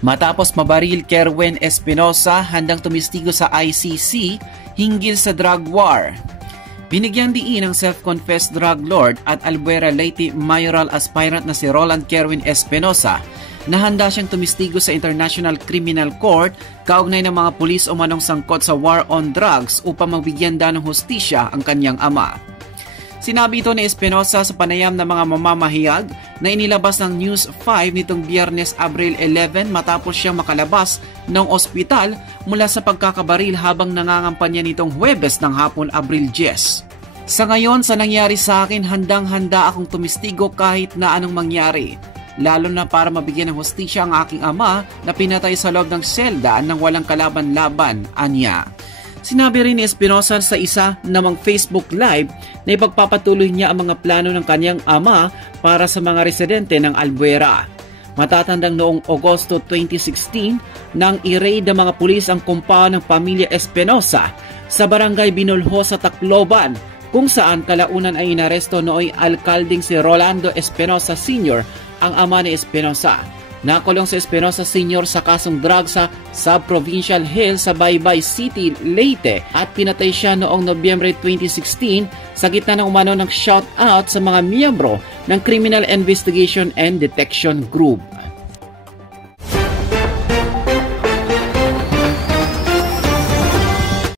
Matapos mabaril Kerwin Espinosa, handang tumistigo sa ICC hinggil sa drug war. Binigyang diin ng self-confessed drug lord at Albuera Leyte mayoral aspirant na si Roland Kerwin Espinosa na handa siyang tumistigo sa International Criminal Court kaugnay ng mga pulis o manong sangkot sa war on drugs upang magbigyan ng hustisya ang kanyang ama. Sinabi ito ni Espinosa sa panayam ng mga mamamahayag na inilabas ng News 5 nitong Biyernes, Abril 11 matapos siyang makalabas ng ospital mula sa pagkakabaril habang nangangampanya nitong Huwebes ng hapon, Abril 10. Sa ngayon, sa nangyari sa akin, handang-handa akong tumistigo kahit na anong mangyari, lalo na para mabigyan ng hustisya ang aking ama na pinatay sa loob ng selda nang walang kalaban-laban, anya. Sinabi rin ni Espinosa sa isa namang Facebook Live na ipagpapatuloy niya ang mga plano ng kanyang ama para sa mga residente ng Albuera. Matatandang noong Agosto 2016 nang i-raid ng mga pulis ang compound ng pamilya Espinosa sa barangay Binulho sa Tacloban, kung saan kalaunan ay inaresto nooy alkalding si Rolando Espinosa Sr., ang ama ni Espinosa. Nakulong si Espinosa Sr. sa kasong drugs sa Sub-Provincial Hill sa Baybay City, Leyte at pinatay siya noong Nobyembre 2016 sa gitna ng umano ng shoutout sa mga miyembro ng Criminal Investigation and Detection Group.